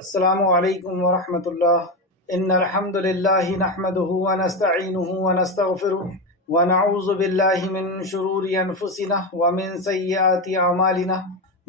السلام علیکم ورحمۃ اللہ۔ ان الحمد للہ نحمده ونستعینه ونستغفره ونعوذ باللہ من شرور انفسنا ومن سیئات اعمالنا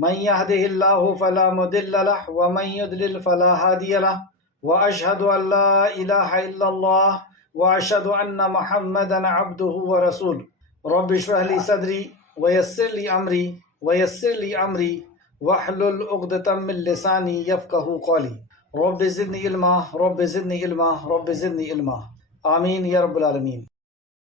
من يهده الله فلا مضل له ومن يضلل فلا هادي له واشهد ان لا اله الا الله واشهد ان محمدا عبده ورسوله رب اشرح لي صدري ويسر لي امری واحلل عقدۃ من لسانی یفقہوا قولی رب زدنی علما رب زدنی علما رب زدنی علما آمین یا رب العالمین۔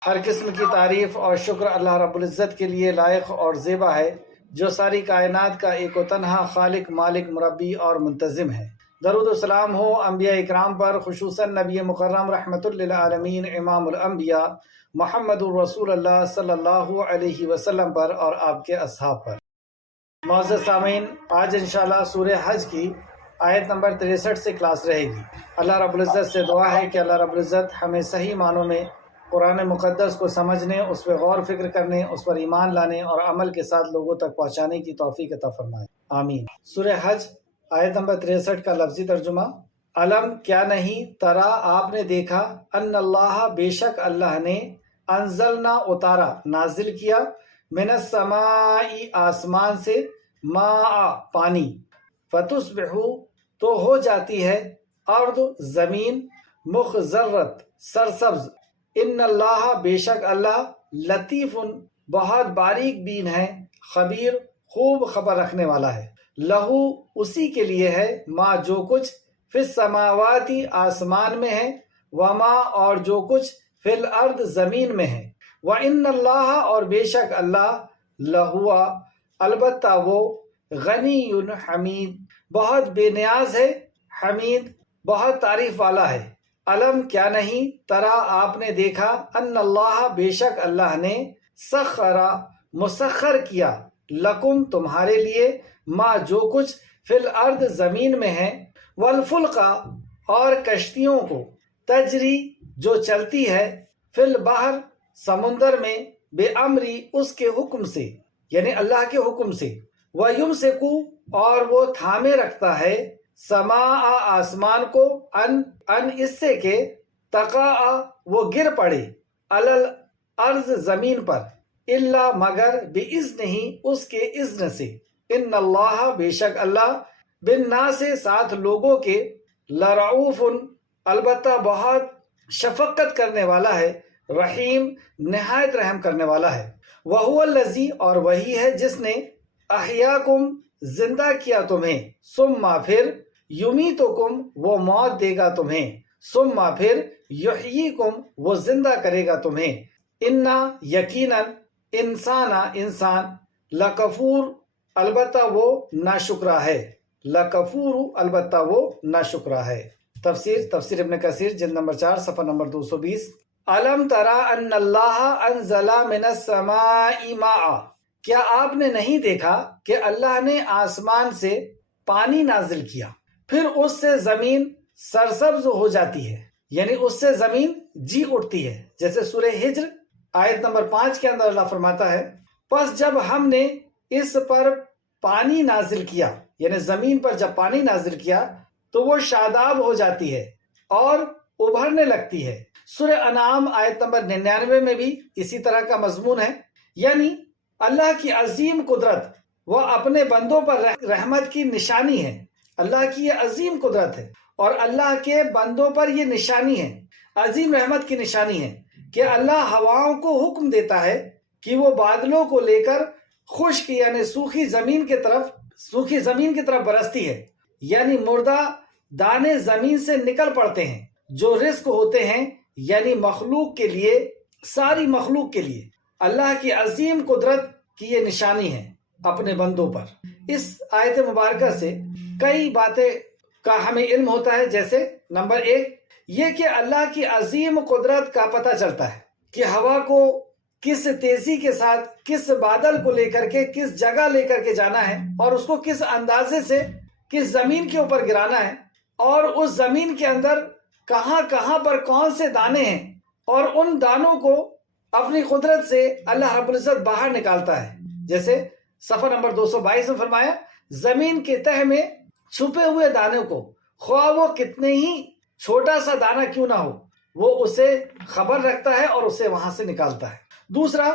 ہر قسم کی تعریف اور شکر اللہ رب العزت کے لیے لائق اور زیبا ہے، جو ساری کائنات کا ایک و تنہا خالق، مالک، مربی اور منتظم ہے۔ درود و سلام ہو انبیاء اکرام پر، خصوصاً نبی مکرم رحمت للعالمین امام الانبیاء محمد الرسول اللہ صلی اللہ علیہ وسلم پر اور آپ کے اصحاب پر۔ معزز سامعین، آج انشاءاللہ سورہ حج کی آیت نمبر 63 سے کلاس رہے گی۔ اللہ رب العزت سے دعا ہے کہ اللہ رب العزت ہمیں صحیح معنوں میں قرآن مقدس کو سمجھنے، اس پہ غور فکر کرنے، اس پر ایمان لانے اور عمل کے ساتھ لوگوں تک پہنچانے کی توفیق عطا فرمائے، آمین۔ سورہ حج آیت نمبر 63 کا لفظی ترجمہ: علم کیا نہیں، ترا آپ نے دیکھا، ان اللہ بے شک اللہ نے، انزلنا اتارا، نازل کیا، من السماء آسمان سے، ماء پانی، فتصبح تو ہو جاتی ہے، ارض زمین، مخضرت سرسبز، ان اللہ بے شک اللہ، لطیف بہت باریک بین ہے، خبیر خوب خبر رکھنے والا ہے، لہو اسی کے لیے ہے، ما جو کچھ، فی السماواتی آسمان میں ہے، وما اور جو کچھ، فی الارض زمین میں ہے، وَإِنَّ اللَّهَ اور بے شک اللہ، لہوا البتہ وہ، غنی حمید بہت بے نیاز ہے، حمید بہت تعریف والا ہے۔ علم کیا نہیں، ترا آپ نے دیکھا، ان اللہ بے شک اللہ نے، سخرا مسخر کیا، لکم تمہارے لیے، ما جو کچھ، فی الارض زمین میں ہے، والفلق اور کشتیوں کو، تجری جو چلتی ہے، فی البحر سمندر میں، بے امری اس کے حکم سے، یعنی اللہ کے حکم سے، وَيُمْسِكُ اور وہ تھامے رکھتا ہے، سماء آسمان کو، ان اس سے کہ، تقاء وہ گر پڑے، علی الارض زمین پر، الا مگر، بِإِذْنِهِ اس کے اذن سے، ان اللہ بے شک اللہ، بالناس ساتھ لوگوں کے، لرعوف البتہ بہت شفقت کرنے والا ہے، رحیم نہایت رحم کرنے والا ہے۔ وَهُوَ الَّذِي اور وہی ہے جس نے، احیاکم زندہ کیا تمہیں، ثم پھر، یمیتکم وہ موت دے گا تمہیں، ثم پھر، یحییکم وہ زندہ کرے گا تمہیں، انا یقیناً، انسان، لکفور البتہ وہ ناشکرا ہے، لکفور البتہ وہ ناشکرا ہے۔ تفسیر ابن کثیر جلد نمبر 4 صفحہ نمبر 220۔ علم ترا ان اللہ انزل من السماء ماء، کیا آپ نے نہیں دیکھا کہ اللہ نے آسمان سے پانی نازل کیا، پھر اس سے زمین سرسبز ہو جاتی ہے، یعنی اس سے زمین جی اٹھتی ہے، جیسے سورہ ہجر آیت نمبر 5 کے اندر اللہ فرماتا ہے، پس جب ہم نے اس پر پانی نازل کیا، یعنی زمین پر جب پانی نازل کیا تو وہ شاداب ہو جاتی ہے اور ابھرنے لگتی ہے۔ سورہ انعام آیت نمبر 99 میں بھی اسی طرح کا مضمون ہے، یعنی اللہ کی عظیم قدرت، وہ اپنے بندوں پر رحمت کی نشانی ہے، اللہ کی یہ عظیم قدرت ہے اور اللہ کے بندوں پر یہ نشانی ہے، عظیم رحمت کی نشانی ہے کہ اللہ ہواؤں کو حکم دیتا ہے کہ وہ بادلوں کو لے کر خشک یعنی سوکھی زمین کی طرف برستی ہے، یعنی مردہ دانے زمین سے نکل پڑتے ہیں، جو رزق ہوتے ہیں، یعنی مخلوق کے لیے، ساری مخلوق کے لیے اللہ کی عظیم قدرت کی یہ نشانی ہے اپنے بندوں پر۔ اس آیت مبارکہ سے کئی باتیں کا ہمیں علم ہوتا ہے، جیسے نمبر 1 یہ کہ اللہ کی عظیم قدرت کا پتہ چلتا ہے کہ ہوا کو کس تیزی کے ساتھ، کس بادل کو لے کر کے، کس جگہ لے کر کے جانا ہے اور اس کو کس اندازے سے کس زمین کے اوپر گرانا ہے، اور اس زمین کے اندر کہاں پر کون سے دانے ہیں، اور ان دانوں کو اپنی قدرت سے اللہ رب العزت باہر نکالتا ہے، جیسے صفحہ نمبر 222 میں فرمایا، زمین کے تہ میں چھپے ہوئے دانوں کو خواہ وہ کتنے ہی چھوٹا سا دانہ کیوں نہ ہو، وہ اسے خبر رکھتا ہے اور اسے وہاں سے نکالتا ہے۔ دوسرا،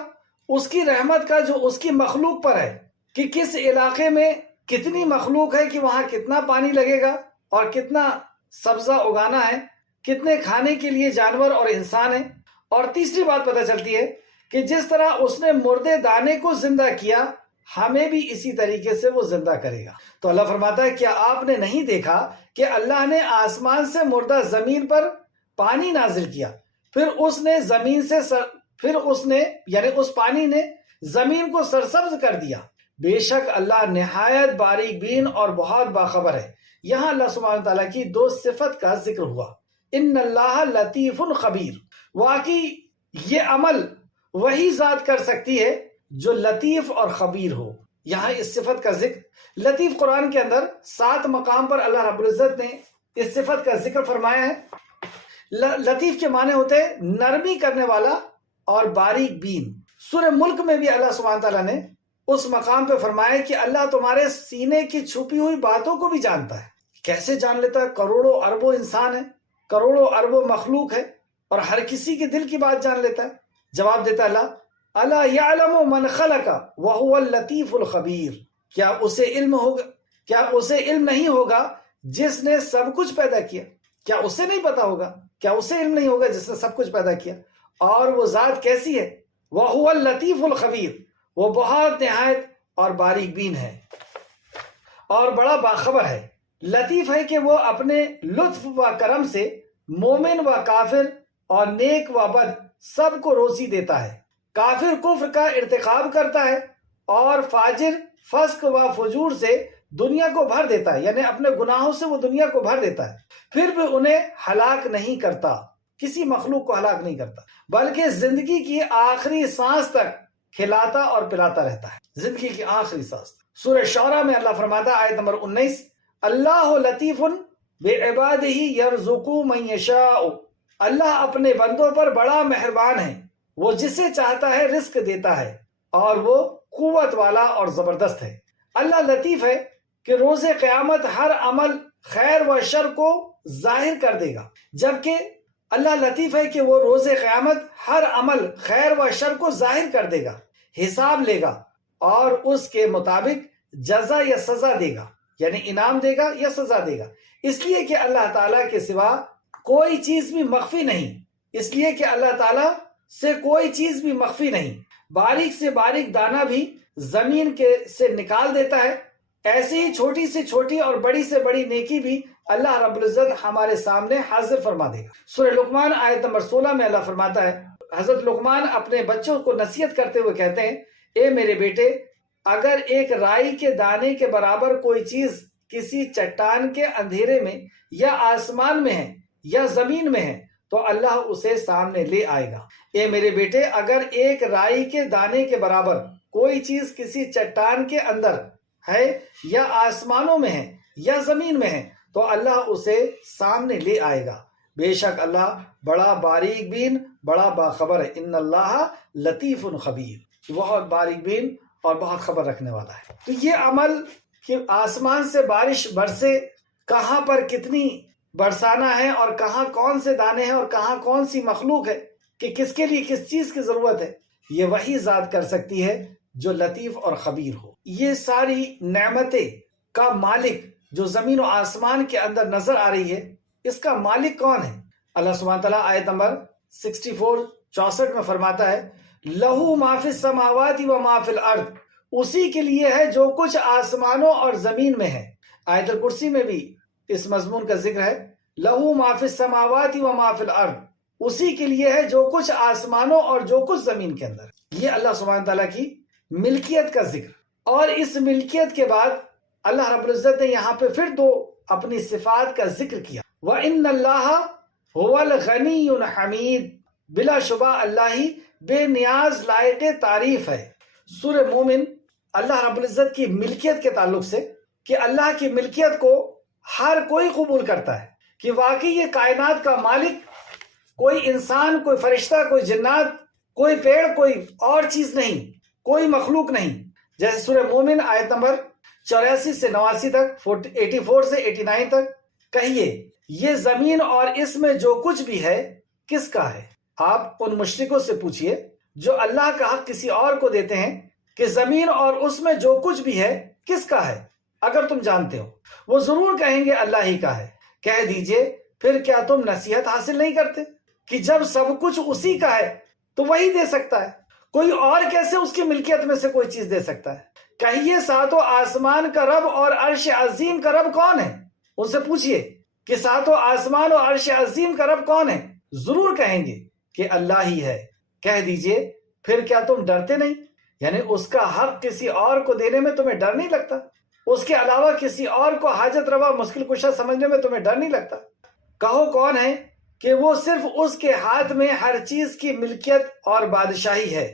اس کی رحمت کا جو اس کی مخلوق پر ہے کہ کس علاقے میں کتنی مخلوق ہے، کہ وہاں کتنا پانی لگے گا اور کتنا سبزہ اگانا ہے، کتنے کھانے کے لیے جانور اور انسان ہیں۔ اور تیسری بات پتہ چلتی ہے کہ جس طرح اس نے مردے دانے کو زندہ کیا، ہمیں بھی اسی طریقے سے وہ زندہ کرے گا۔ تو اللہ فرماتا ہے کیا آپ نے نہیں دیکھا کہ اللہ نے آسمان سے مردہ زمین پر پانی نازل کیا، پھر اس پانی نے زمین کو سرسبز کر دیا۔ بے شک اللہ نہایت باریک بین اور بہت باخبر ہے۔ یہاں اللہ سبحانہ تعالیٰ کی دو صفت کا ذکر ہوا، ان اللہ لطیف خبیر۔ واقعی یہ عمل وہی ذات کر سکتی ہے جو لطیف اور خبیر ہو۔ یہاں اس صفت کا ذکر لطیف قرآن کے اندر 7 مقام پر اللہ رب العزت نے اس صفت کا ذکر فرمایا ہے۔ لطیف کے معنی ہوتے ہیں نرمی کرنے والا اور باریک بین۔ سورہ ملک میں بھی اللہ سبحانہ تعالیٰ نے اس مقام پہ فرمایا کہ اللہ تمہارے سینے کی چھپی ہوئی باتوں کو بھی جانتا ہے۔ کیسے جان لیتا ہے؟ کروڑوں اربوں انسان ہیں، کروڑوں اربوں مخلوق ہے، اور ہر کسی کے دل کی بات جان لیتا ہے۔ جواب دیتا اللہ، الا یعلم من خلق وهو اللطیف الخبیر۔ کیا اسے علم نہیں ہوگا جس نے سب کچھ پیدا کیا؟ کیا اسے نہیں پتا ہوگا؟ کیا اسے علم نہیں ہوگا جس نے سب کچھ پیدا کیا؟ اور وہ ذات کیسی ہے؟ وهو اللطیف الخبیر، وہ بہت نہایت اور باریک بین ہے اور بڑا باخبر ہے۔ لطیف ہے کہ وہ اپنے لطف و کرم سے مومن و کافر اور نیک و بد سب کو روزی دیتا ہے۔ کافر کفر کا ارتکاب کرتا ہے اور فاجر فسق و فجور سے دنیا کو بھر دیتا ہے، یعنی اپنے گناہوں سے وہ دنیا کو بھر دیتا ہے، پھر بھی انہیں ہلاک نہیں کرتا، کسی مخلوق کو ہلاک نہیں کرتا، بلکہ زندگی کی آخری سانس تک کھلاتا اور پلاتا رہتا ہے، زندگی کی آخری سانس تک۔ سورہ شعراء میں اللہ فرماتا ہے آیت نمبر 19، اللہ لطیف بعبادہ یرزق من یشاء۔ اللہ اپنے بندوں پر بڑا مہربان ہے، وہ جسے چاہتا ہے رزق دیتا ہے، اور وہ قوت والا اور زبردست ہے۔ اللہ لطیف ہے کہ روز قیامت ہر عمل خیر و شر کو ظاہر کر دے گا، جبکہ اللہ لطیف ہے کہ وہ روز قیامت ہر عمل خیر و شر کو ظاہر کر دے گا، حساب لے گا اور اس کے مطابق جزا یا سزا دے گا، یعنی انعام دے گا یا سزا دے گا۔ اس لیے کہ اللہ تعالیٰ کے سوا کوئی چیز بھی مخفی نہیں، باریک سے باریک دانہ بھی زمین سے نکال دیتا ہے، ایسے ہی چھوٹی سے چھوٹی اور بڑی سے بڑی نیکی بھی اللہ رب العزت ہمارے سامنے حاضر فرما دے گا۔ سورہ لقمان آیت نمبر 16 میں اللہ فرماتا ہے، حضرت لقمان اپنے بچوں کو نصیحت کرتے ہوئے کہتے ہیں، اے میرے بیٹے، اگر ایک رائی کے دانے کے برابر کوئی چیز کسی چٹان کے اندھیرے میں یا آسمان میں ہے یا زمین میں ہے تو اللہ اسے سامنے لے آئے گا۔ اے میرے بیٹے، اگر ایک رائی کے دانے کے برابر کوئی چیز کسی چٹان کے اندر ہے یا آسمانوں میں ہے یا زمین میں ہے تو اللہ اسے سامنے لے آئے گا۔ بے شک اللہ بڑا باریک بین، بڑا باخبر ہے۔ ان اللہ لطیف خبیر، بہت باریک بین اور بہت خبر رکھنے والا ہے۔ تو یہ عمل کہ آسمان سے بارش برسے، کہاں پر کتنی برسانا ہے اور کہاں کون سے دانے ہیں اور کہاں کون سی مخلوق ہے، کہ کس کے لیے کس چیز کی ضرورت ہے، یہ وہی ذات کر سکتی ہے جو لطیف اور خبیر ہو۔ یہ ساری نعمتیں کا مالک جو زمین و آسمان کے اندر نظر آ رہی ہے، اس کا مالک کون ہے؟ اللہ سبحانہ تعالیٰ آیت نمبر 64 میں فرماتا ہے، لہو ما فی السماوات و ما فی الارض، اسی کے لیے ہے جو کچھ آسمانوں اور زمین میں ہے۔ آیت الکرسی میں بھی اس مضمون کا ذکر ہے، لہو ما فی السماوات و ما فی الارض، اسی کے لیے ہے جو کچھ آسمانوں اور جو کچھ زمین کے اندر۔ یہ اللہ سبحانہ تعالیٰ کی ملکیت کا ذکر، اور اس ملکیت کے بعد اللہ رب العزت نے یہاں پہ پھر دو اپنی صفات کا ذکر کیا، وَإِنَّ اللَّهَ هُوَ الْغَنِيُّ الْحَمِيدُ، بلا شبہ اللہ ہی بے نیاز لائق تعریف ہے۔ سورہ مومن اللہ رب العزت کی ملکیت کے تعلق سے، کہ اللہ کی ملکیت کو ہر کوئی قبول کرتا ہے، کہ واقعی یہ کائنات کا مالک کوئی انسان، کوئی فرشتہ، کوئی جنات، کوئی پیڑ، کوئی اور چیز نہیں، کوئی مخلوق نہیں۔ جیسے سورہ مومن آیت نمبر 84 سے 89 تک، 84 سے 89 تک، کہیے یہ زمین اور اس میں جو کچھ بھی ہے کس کا ہے؟ آپ ان مشرکوں سے پوچھئے جو اللہ کا حق کسی اور کو دیتے ہیں کہ زمین اور اس میں جو کچھ بھی ہے کس کا ہے، اگر تم جانتے ہو۔ وہ ضرور کہیں گے اللہ ہی کا ہے۔ کہہ دیجئے پھر کیا تم نصیحت حاصل نہیں کرتے کہ جب سب کچھ اسی کا ہے تو وہی دے سکتا ہے، کوئی اور کیسے اس کی ملکیت میں سے کوئی چیز دے سکتا ہے؟ کہیے ساتوں آسمان کا رب اور عرش عظیم کا رب کون ہے؟ ان سے پوچھئے کہ ساتوں آسمان اور عرش عظیم کا رب کون ہے؟ ضرور کہیں گے کہ اللہ ہی ہے۔ کہہ دیجئے پھر کیا تم ڈرتے نہیں؟ یعنی اس کا حق کسی اور کو دینے میں تمہیں ڈر نہیں لگتا؟ اس کے علاوہ کسی اور کو حاجت روا مشکل کشا سمجھنے میں تمہیں ڈر نہیں لگتا؟ کہو کون ہے کہ وہ صرف اس کے ہاتھ میں ہر چیز کی ملکیت اور بادشاہی ہے،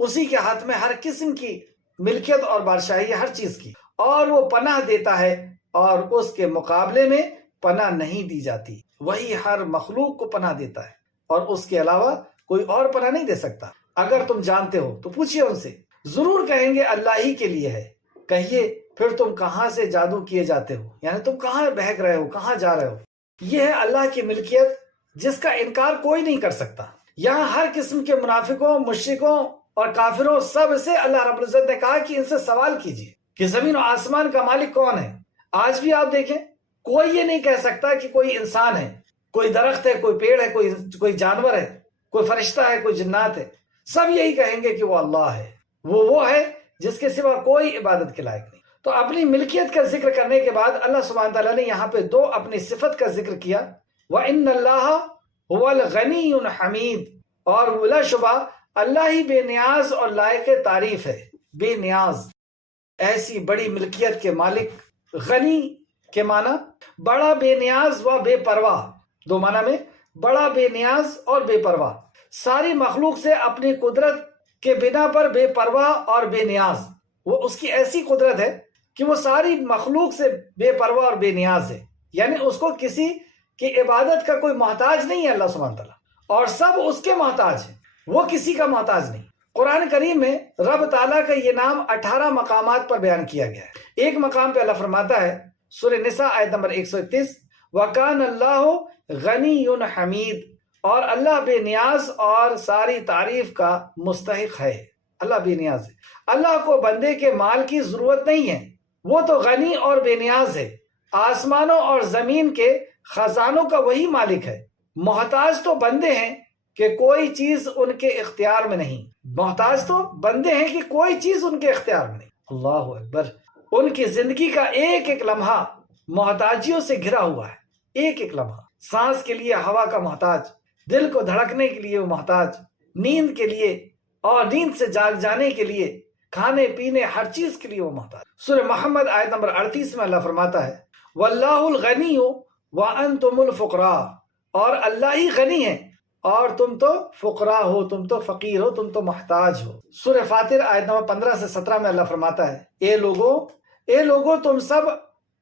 اسی کے ہاتھ میں ہر قسم کی ملکیت اور بادشاہی ہے ہر چیز کی، اور وہ پناہ دیتا ہے اور اس کے مقابلے میں پناہ نہیں دی جاتی۔ وہی ہر مخلوق کو پناہ دیتا ہے اور اس کے علاوہ کوئی اور پناہ نہیں دے سکتا۔ اگر تم جانتے ہو تو پوچھئے ان سے، ضرور کہیں گے اللہ ہی کے لیے ہے۔ کہیے پھر تم کہاں سے جادو کیے جاتے ہو؟ یعنی تم کہاں بہک رہے ہو، کہاں جا رہے ہو؟ یہ ہے اللہ کی ملکیت جس کا انکار کوئی نہیں کر سکتا۔ یہاں ہر قسم کے منافقوں، مشرکوں اور کافروں سب سے اللہ رب العزت نے کہا کہ ان سے سوال کیجیے کہ زمین و آسمان کا مالک کون ہے۔ آج بھی آپ دیکھیں کوئی یہ نہیں کہہ سکتا کہ کوئی انسان ہے، کوئی درخت ہے، کوئی پیڑ ہے، کوئی جانور ہے، کوئی فرشتہ ہے، کوئی جنات ہے۔ سب یہی کہیں گے کہ وہ اللہ ہے، وہ ہے جس کے سوا کوئی عبادت کے لائق نہیں۔ تو اپنی ملکیت کا ذکر کرنے کے بعد اللہ سبحانہ تعالیٰ نے یہاں پہ دو اپنی صفت کا ذکر کیا، وَإِنَّ اللَّهَ هُوَ الْغَنِيُّ الْحَمِيدُ، اور بلا شبہ اللہ ہی بے نیاز اور لائق تعریف ہے، بے نیاز، ایسی بڑی ملکیت کے مالک۔ غنی کے معنی بڑا بے نیاز و بے پرواہ، دو معنی میں، بڑا بے نیاز اور بے پرواہ، ساری مخلوق سے اپنی قدرت کے بنا پر بے پرواہ اور بے نیاز۔ وہ اس کی ایسی قدرت ہے کہ وہ ساری مخلوق سے بے پرواہ اور بے نیاز ہے، یعنی اس کو کسی کی عبادت کا کوئی محتاج نہیں ہے اللہ سبحانہ تعالیٰ، اور سب اس کے محتاج ہیں، وہ کسی کا محتاج نہیں۔ قرآن کریم میں رب تعالیٰ کا یہ نام 18 مقامات پر بیان کیا گیا ہے۔ ایک مقام پہ اللہ فرماتا ہے سورہ نساء آیت نمبر 131، وَكَانَ اللَّهُ غَنِيٌّ حَمِيدٌ، اور اللہ بے نیاز اور ساری تعریف کا مستحق ہے۔ اللہ بے نیاز ہے، اللہ کو بندے کے مال کی ضرورت نہیں ہے، وہ تو غنی اور بے نیاز ہے۔ آسمانوں اور زمین کے خزانوں کا وہی مالک ہے، محتاج تو بندے ہیں کہ کوئی چیز ان کے اختیار میں نہیں، محتاج تو بندے ہیں کہ کوئی چیز ان کے اختیار میں نہیں۔ اللہ اکبر، ان کی زندگی کا ایک ایک لمحہ محتاجیوں سے گھرا ہوا ہے، ایک ایک لمحہ، سانس کے لیے ہوا کا محتاج، دل کو دھڑکنے کے لیے وہ محتاج، نیند کے لیے اور نیند سے جاگ جانے کے لیے، کھانے پینے ہر چیز کے لیے وہ محتاج۔ سورہ محمد آیت نمبر 38 میں اللہ فرماتا ہے واللہ الغنی وانتم الفقراء، اور اللہ ہی غنی ہے اور تم تو فقراء ہو، تم تو فقیر ہو، تم تو محتاج ہو۔ سورہ فاطر آیت نمبر 15 سے 17 میں اللہ فرماتا ہے اے لوگو تم سب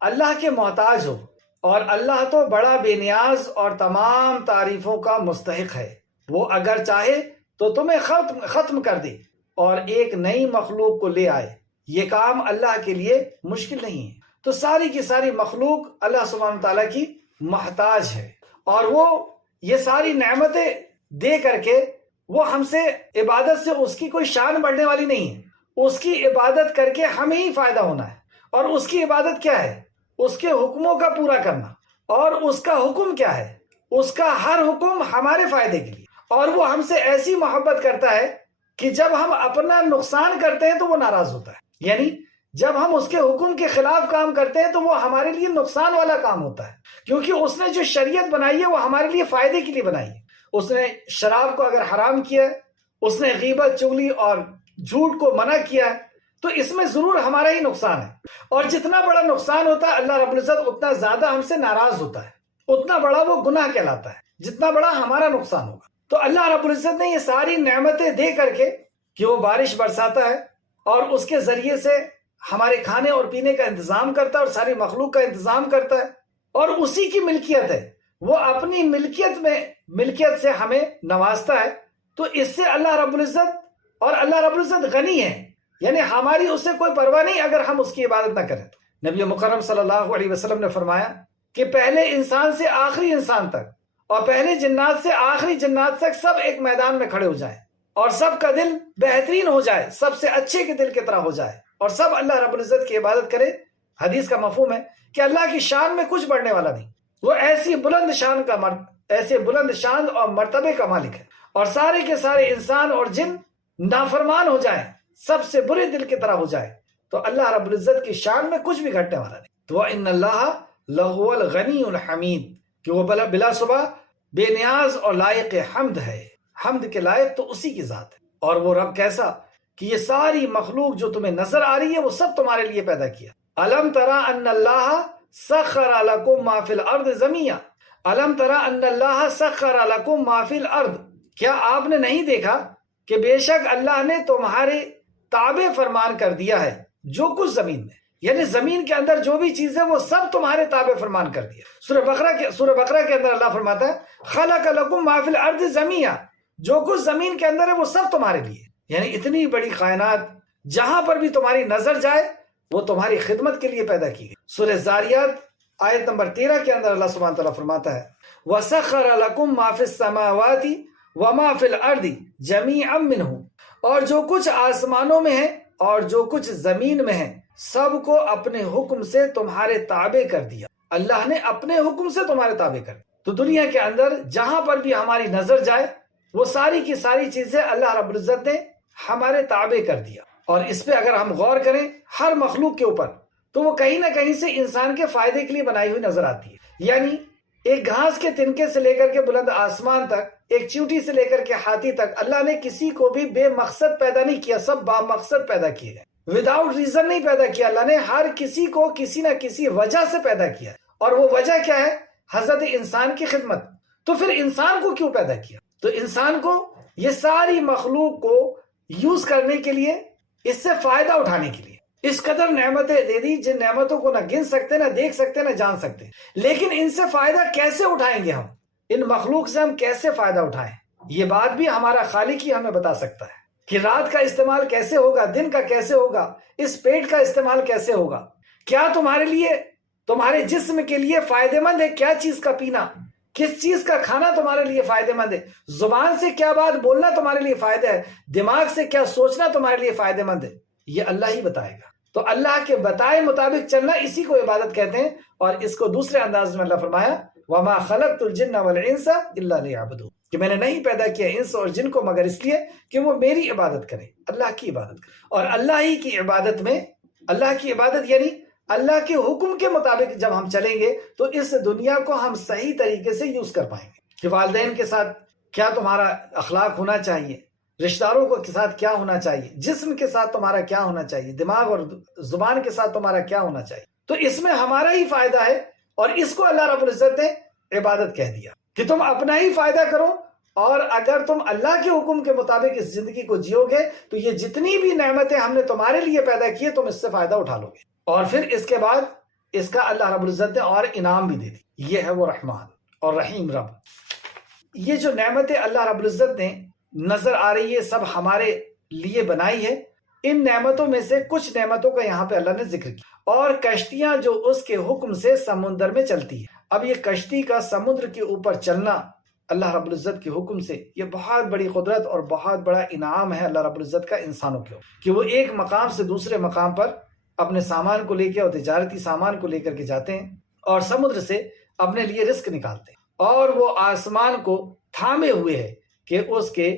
اللہ کے محتاج ہو، اور اللہ تو بڑا بے نیاز اور تمام تعریفوں کا مستحق ہے۔ وہ اگر چاہے تو تمہیں ختم کر دے اور ایک نئی مخلوق کو لے آئے، یہ کام اللہ کے لیے مشکل نہیں ہے۔ تو ساری کی ساری مخلوق اللہ سبحانہ تعالیٰ کی محتاج ہے، اور وہ یہ ساری نعمتیں دے کر کے وہ ہم سے عبادت سے اس کی کوئی شان بڑھنے والی نہیں ہے، اس کی عبادت کر کے ہمیں ہی فائدہ ہونا ہے۔ اور اس کی عبادت کیا ہے؟ اس کے حکموں کا پورا کرنا۔ اور اس کا حکم کیا ہے؟ اس کا ہر حکم ہمارے فائدے کے لیے، اور وہ ہم سے ایسی محبت کرتا ہے کہ جب ہم اپنا نقصان کرتے ہیں تو وہ ناراض ہوتا ہے، یعنی جب ہم اس کے حکم کے خلاف کام کرتے ہیں تو وہ ہمارے لیے نقصان والا کام ہوتا ہے، کیونکہ اس نے جو شریعت بنائی ہے وہ ہمارے لیے فائدے کے لیے بنائی ہے۔ اس نے شراب کو اگر حرام کیا ہے، اس نے غیبت، چغلی اور جھوٹ کو منع کیا ہے، تو اس میں ضرور ہمارا ہی نقصان ہے، اور جتنا بڑا نقصان ہوتا ہے اللہ رب العزت اتنا زیادہ ہم سے ناراض ہوتا ہے، اتنا بڑا وہ گناہ کہلاتا ہے جتنا بڑا ہمارا نقصان ہوگا۔ تو اللہ رب العزت نے یہ ساری نعمتیں دے کر کے کہ وہ بارش برساتا ہے اور اس کے ذریعے سے ہمارے کھانے اور پینے کا انتظام کرتا ہے اور ساری مخلوق کا انتظام کرتا ہے، اور اسی کی ملکیت ہے، وہ اپنی ملکیت سے ہمیں نوازتا ہے۔ تو اس سے اللہ رب العزت، اور اللہ رب العزت غنی ہے، یعنی ہماری اس سے کوئی پرواہ نہیں اگر ہم اس کی عبادت نہ کریں تو۔ نبی مکرم صلی اللہ علیہ وسلم نے فرمایا کہ پہلے انسان سے آخری انسان تک اور پہلے جنات سے آخری جنات تک سب ایک میدان میں کھڑے ہو جائیں اور سب کا دل بہترین ہو جائے، سب سے اچھے کے دل کی طرح ہو جائے اور سب اللہ رب العزت کی عبادت کرے۔ حدیث کا مفہوم ہے کہ اللہ کی شان میں کچھ بڑھنے والا نہیں، وہ ایسی بلند شان اور مرتبے کا مالک ہے، اور سارے کے سارے انسان اور جن نافرمان ہو جائیں، سب سے برے دل کی طرح ہو جائے، تو اللہ رب العزت کی شان میں کچھ بھی گھٹنے والا نہیں۔ تو وَإِنَّ اللَّهَ لَهُوَ الْغَنِيُّ الْحَمِيدُ، کہ وہ بلا صبح بے نیاز اور لائق حمد ہے، حمد کے لائق تو اسی کی ذات ہے۔ اور وہ رب کیسا کہ یہ ساری مخلوق جو تمہیں نظر آ رہی ہے وہ سب تمہارے لیے پیدا کیا۔ أَلَمْ تَرَ أَنَّ اللَّهَ سَخَّرَ لَكُم مَّا فِي الْأَرْضِ جَمِيعًا أَلَمْ تَرَ أَنَّ اللَّهَ سَخَّرَ لَكُم مَّا فِي الْأَرْضِ، کیا آپ نے نہیں دیکھا کہ بے شک اللہ نے تمہارے تابع فرمان کر دیا ہے جو کچھ زمین میں، یعنی زمین کے اندر جو بھی چیز ہے وہ سب تمہارے تابع فرمان کر دیا۔ سورہ بقرہ کے اندر اللہ فرماتا ہے خَلَقَ لَكُم مَّا فِي الْأَرْضِ جَمِيعًا، جو کچھ زمین کے اندر ہے وہ سب تمہارے لیے، یعنی اتنی بڑی کائنات جہاں پر بھی تمہاری نظر جائے وہ تمہاری خدمت کے لیے پیدا کی گئی۔ سورہ زاریات آیت نمبر 13 کے اندر اللہ سبحانہ تعالیٰ فرماتا ہے وَسَخَّرَ لَكُم مَّا فِي السَّمَاوَاتِ وَمَا فِي الْأَرْضِ جَمِيعًا مِّنْهُ، اور جو کچھ آسمانوں میں ہے اور جو کچھ زمین میں ہے سب کو اپنے حکم سے تمہارے تابع کر دیا۔ اللہ نے اپنے حکم سے تمہارے تابع کر دیا۔ تو دنیا کے اندر جہاں پر بھی ہماری نظر جائے وہ ساری کی ساری چیزیں اللہ رب العزت نے ہمارے تابع کر دیا۔ اور اس پہ اگر ہم غور کریں ہر مخلوق کے اوپر تو وہ کہیں نہ کہیں سے انسان کے فائدے کے لیے بنائی ہوئی نظر آتی ہے۔ یعنی ایک گھاس کے تنکے سے لے کر کے بلند آسمان تک، ایک چیونٹی سے لے کر کے ہاتھی تک، اللہ نے کسی کو بھی بے مقصد پیدا نہیں کیا، سب با مقصد پیدا کیے گئے۔ وداؤٹ ریزن نہیں پیدا کیا، اللہ نے ہر کسی کو کسی نہ کسی وجہ سے پیدا کیا، اور وہ وجہ کیا ہے؟ حضرت انسان کی خدمت۔ تو پھر انسان کو کیوں پیدا کیا؟ تو انسان کو یہ ساری مخلوق کو یوز کرنے کے لیے، اس سے فائدہ اٹھانے کے لیے اس قدر نعمتیں دے دی جن نعمتوں کو نہ گن سکتے، نہ دیکھ سکتے، نہ جان سکتے۔ لیکن ان سے فائدہ کیسے اٹھائیں گے ہم؟ ان مخلوق سے ہم کیسے فائدہ اٹھائیں؟ یہ بات بھی ہمارا خالق ہی ہمیں بتا سکتا ہے کہ رات کا استعمال کیسے ہوگا، دن کا کیسے ہوگا، اس پیٹ کا استعمال کیسے ہوگا۔ کیا تمہارے لیے، تمہارے جسم کے لیے فائدہ مند ہے کیا چیز کا پینا، کس چیز کا کھانا تمہارے لیے فائدہ مند ہے، زبان سے کیا بات بولنا تمہارے لیے فائدہ ہے، دماغ سے کیا سوچنا تمہارے لیے فائدہ مند ہے، یہ اللہ ہی بتائے گا۔ تو اللہ کے بتائے مطابق چلنا اسی کو عبادت کہتے ہیں۔ اور اس کو دوسرے انداز میں اللہ فرمایا وَمَا خَلَقْتُ الْجِنَّ وَالْإِنسَ إِلَّا لِيَعْبُدُونِ، کہ میں نے نہیں پیدا کیا انس اور جن کو مگر اس لیے کہ وہ میری عبادت کریں، اللہ کی عبادت کریں۔ اور اللہ ہی کی عبادت میں، اللہ کی عبادت یعنی اللہ کے حکم کے مطابق جب ہم چلیں گے تو اس دنیا کو ہم صحیح طریقے سے یوز کر پائیں گے کہ والدین کے ساتھ کیا تمہارا اخلاق ہونا چاہیے، رشتہ داروں کے ساتھ کیا ہونا چاہیے، جسم کے ساتھ تمہارا کیا ہونا چاہیے، دماغ اور زبان کے ساتھ تمہارا کیا ہونا چاہیے۔ تو اس میں ہمارا ہی فائدہ ہے، اور اس کو اللہ رب العزت نے عبادت کہہ دیا کہ تم اپنا ہی فائدہ کرو، اور اگر تم اللہ کے حکم کے مطابق اس زندگی کو جیو گے تو یہ جتنی بھی نعمتیں ہم نے تمہارے لیے پیدا کی تم اس سے فائدہ اٹھا لو گے۔ اور پھر اس کے بعد اس کا اللہ رب العزت نے اور انعام بھی دے دی۔ یہ ہے وہ رحمان اور رحیم رب۔ یہ جو نعمتیں اللہ رب العزت نے نظر آ رہی ہے سب ہمارے لیے بنائی ہے۔ ان نعمتوں میں سے کچھ نعمتوں کا یہاں پہ اللہ نے ذکر کیا، اور کشتیاں جو اس کے حکم سے سمندر میں چلتی ہے۔ اب یہ کشتی کا سمندر کے اوپر چلنا اللہ رب العزت کے حکم سے، یہ بہت بڑی قدرت اور بہت بڑا انعام ہے اللہ رب العزت کا انسانوں کے اوپر، کہ وہ ایک مقام سے دوسرے مقام پر اپنے سامان کو لے کے اور تجارتی سامان کو لے کر کے جاتے ہیں، اور سمندر سے اپنے لیے رزق نکالتے ہیں، اور وہ آسمان کو تھامے ہوئے ہے کہ اس کے